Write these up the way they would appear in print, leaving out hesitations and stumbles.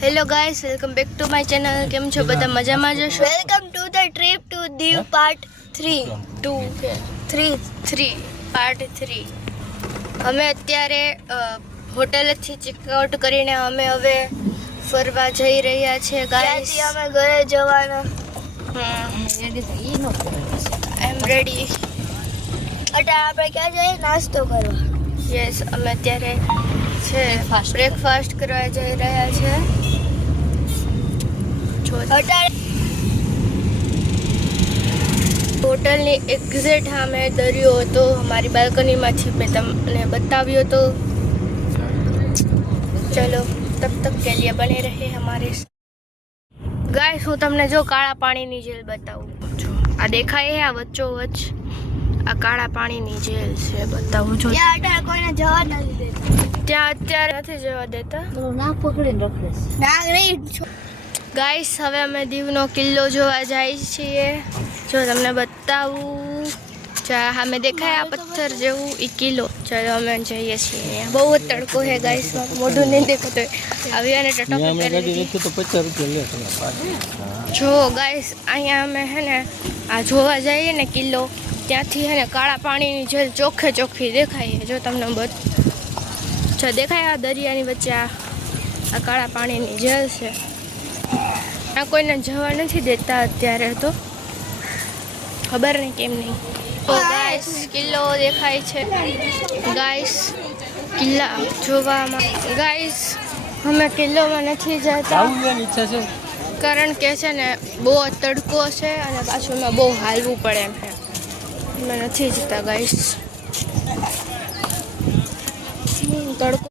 Hello guys, welcome back to my channel. કેમ છો બધા? મજામાં જશો? Welcome to the trip two Diu part 3 part 3. અમે અત્યારે હોટેલેથી ચેકઆઉટ કરીને અમે હવે ફરવા જઈ રહ્યા છીએ ગાઈસ. અમે ઘરે જવાના. આઈ એમ રેડી. અત્યારે આપણે ક્યાં જઈએ? નાસ્તો કરવા. યસ, અમે અત્યારે છે બ્રેકફાસ્ટ કરવા જઈ રહ્યા છે. હોટલની એક્ઝેક્ટ સામે દરિયો હતો. અમારી બાલ્કનીમાંથી મેં તમને બતાવ્યો હતો. ચલો તબ તક કે લીએ બને રહે હમારે. ગાઈસ, હું તમને જો કાળા પાણીની જેલ બતાવું છું. આ દેખાય છે, આ વચ્ચો વચ્ચ આ કાળા પાણીની જેલ છે. બતાવું છું. ત્યાં અત્યારે કોઈને જવા નથી દેતા. ત્યાં અત્યારે નથી જવા દેતા. નાક પકડીને રખડે છે. નાક નહીં. ગાઈસ, હવે અમે દીવનો કિલ્લો જોવા જઈએ છીએ. જો તમને બતાવું, સામે દેખાય આ પથ્થર જેવું એ કિલ્લો. ચલો અમે જઈએ છીએ. બહુ જ તડકો છે ગાઈસ, મોઢું નહીં દેખાતું. આવ્યા ને જો ગાઈસ, અહીંયા અમે હે ને આ જોવા જઈએ ને કિલ્લો, ત્યાંથી હે ને કાળા પાણીની જેલ ચોખ્ખે ચોખ્ખી દેખાય. જો તમને જો દેખાય આ દરિયાની વચ્ચે આ કાળા પાણીની જેલ છે. આ કોઈને જવા નથી દેતા અત્યારે, તો ખબર નહીં કેમ નહીં. તો ગાઈસ, કિલ્લો દેખાય છે ગાઈસ. કિલ્લા જોવામાં ગાઈસ અમે કિલ્લોમાં નથી જતા, કારણ કે છે ને બહુ તડકો છે અને પાછું એમાં બહુ હાલવું પડે એમ છે. અમે નથી જતા ગાઈસ. તડકો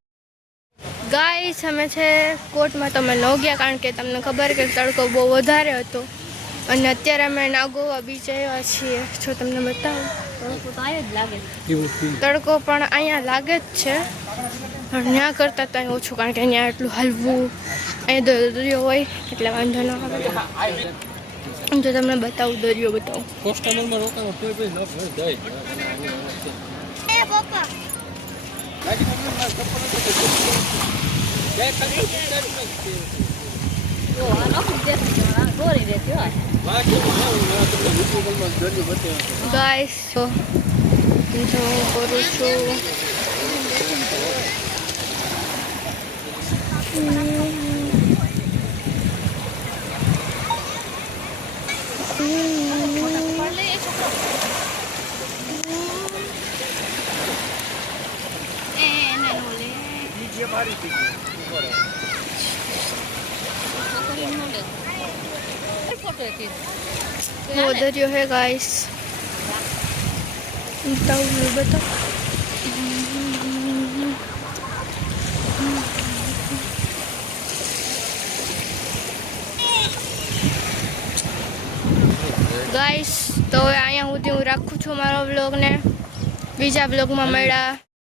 ગાઈસ, અમે છે કોર્ટમાં તો અમે ન ગયા, કારણ કે તમને ખબર કે તડકો બહુ વધારે હતો. અને અત્યારે અમે નાગોવા બીચ આવ્યા છીએ. જો તમને બતાવું, તડકો પણ અહીંયા લાગે જ છે, પણ ત્યાં કરતાં તો અહીં ઓછું, કારણ કે અહીંયા એટલું હલવું, અહીંયા દરિયો હોય એટલે વાંધો ન આવે. જો તમને બતાવું, દરિયો બતાવું. ગાઈસ, જો હું કરું છું. वो दरियो है गाइस. बताओ. ગાઈસ, તો હવે અહીંયા સુધી હું રાખું છું મારો વ્લોગને. બીજા વ્લોગમાં મળ્યા.